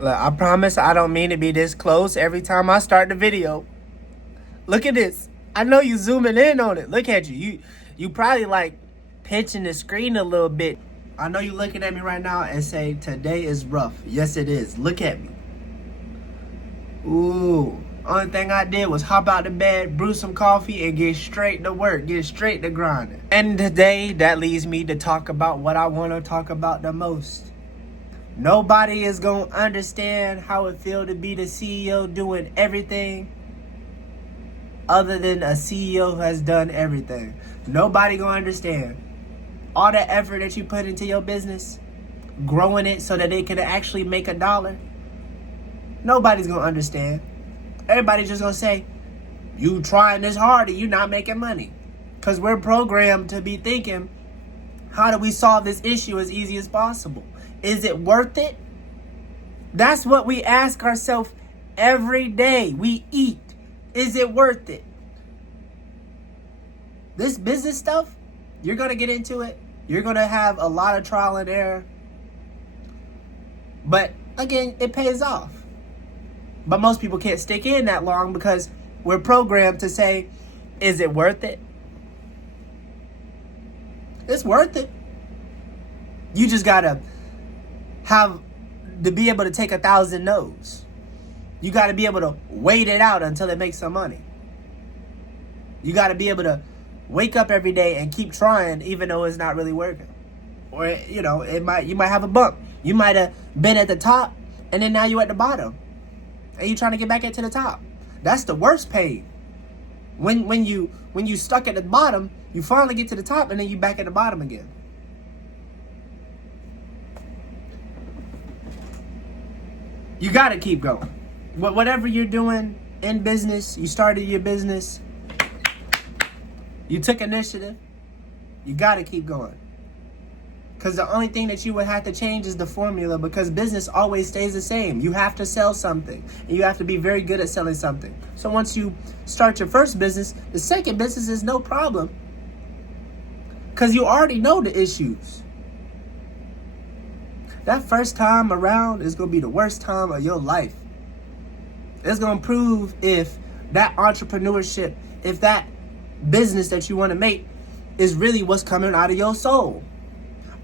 Look, I promise I don't mean to be this close every time I start the video. Look at this. I know you zooming in on it. Look at you. You probably like pinching the screen a little bit. I know you looking at me right now and say, today is rough. Yes, it is. Look at me. Ooh. Only thing I did was hop out the bed, brew some coffee, and get straight to work. Get straight to grinding. And today, that leads me to talk about what I want to talk about the most. Nobody is going to understand how it feels to be the CEO doing everything other than a CEO who has done everything. Nobody going to understand all the effort that you put into your business, growing it so that it can actually make $1. Nobody's going to understand. Everybody's just going to say, you trying this hard and you not making money. Because we're programmed to be thinking, how do we solve this issue as easy as possible? Is it worth it? That's what we ask ourselves every day we eat. Is it worth it? This business stuff, you're going to get into it. You're going to have a lot of trial and error. But again, it pays off. But most people can't stick in that long because we're programmed to say, is it worth it? It's worth it. You just got to be able to take 1,000 no's. You got to be able to wait it out until it makes some money. You got to be able to wake up every day and keep trying even though it's not really working. Or, you might have a bump. You might have been at the top and then now you're at the bottom. And you're trying to get back into the top. That's the worst pain. When you stuck at the bottom, you finally get to the top and then you back at the bottom again. You got to keep going. Whatever you're doing in business, you started your business, you took initiative, you got to keep going. Because the only thing that you would have to change is the formula, because business always stays the same. You have to sell something, and you have to be very good at selling something. So once you start your first business, the second business is no problem, because you already know the issues. That first time around is going to be the worst time of your life. It's going to prove if that entrepreneurship, if that business that you want to make is really what's coming out of your soul.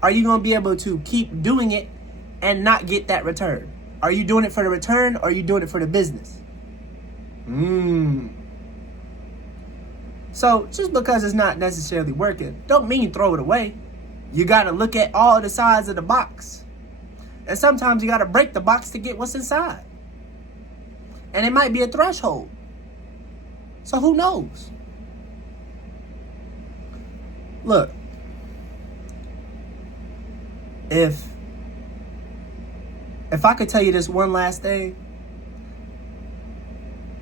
Are you going to be able to keep doing it and not get that return? Are you doing it for the return or are you doing it for the business? So just because it's not necessarily working, don't mean throw it away. You got to look at all the sides of the box. And sometimes you got to break the box to get what's inside. And it might be a threshold. So who knows? Look, if I could tell you this one last thing,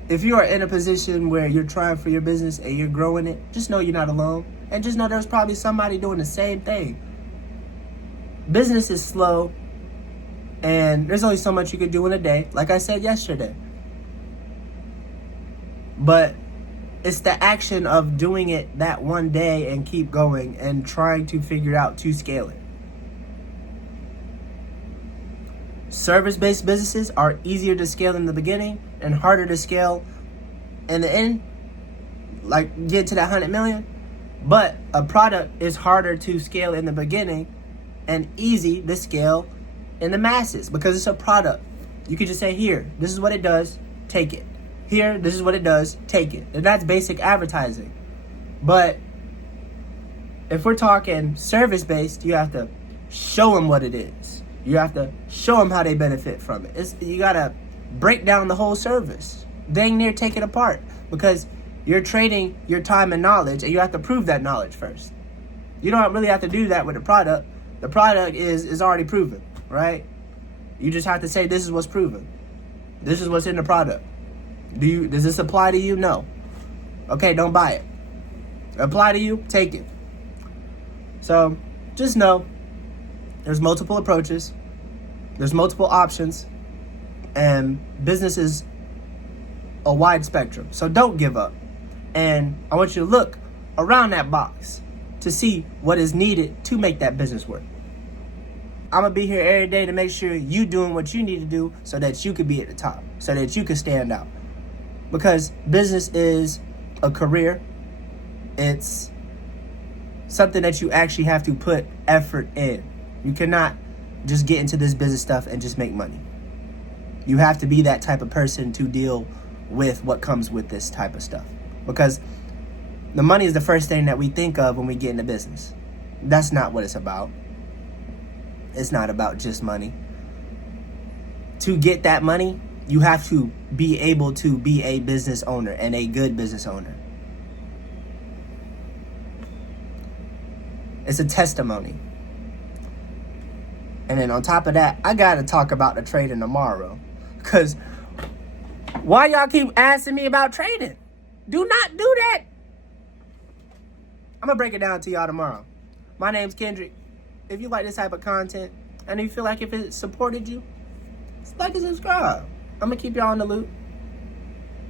if you are in a position where you're trying for your business and you're growing it, just know you're not alone. And just know there's probably somebody doing the same thing. Business is slow, and there's only so much you can do in a day, like I said yesterday. But it's the action of doing it that one day and keep going and trying to figure out to scale it. Service-based businesses are easier to scale in the beginning and harder to scale in the end, like get to that 100 million. But a product is harder to scale in the beginning and easy to scale in the masses because it's a product. You could just say, here, this is what it does, take it. Here, this is what it does, take it. And that's basic advertising. But if we're talking service-based, you have to show them what it is. You have to show them how they benefit from it. You got to break down the whole service. Dang near take it apart. Because you're trading your time and knowledge, and you have to prove that knowledge first. You don't really have to do that with the product. The product is already proven, right? You just have to say, this is what's proven. This is what's in the product. Does this apply to you? No. Okay, don't buy it. Apply to you? Take it. So just know there's multiple approaches. There's multiple options. And business is a wide spectrum. So don't give up. And I want you to look around that box to see what is needed to make that business work. I'm going to be here every day to make sure you doing what you need to do so that you could be at the top, so that you could stand out. Because business is a career. It's something that you actually have to put effort in. You cannot just get into this business stuff and just make money. You have to be that type of person to deal with what comes with this type of stuff. Because the money is the first thing that we think of when we get into business. That's not what it's about. It's not about just money. To get that money, you have to be able to be a business owner and a good business owner. It's a testimony. And then on top of that, I got to talk about the trading tomorrow. Because why y'all keep asking me about trading? Do not do that. I'm going to break it down to y'all tomorrow. My name's Kendrick. If you like this type of content and you feel like if it supported you, like and subscribe. I'm going to keep y'all in the loop.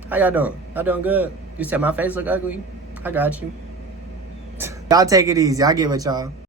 How y'all doing? Y'all doing good? You said my face look ugly? I got you. Y'all take it easy. I get with y'all.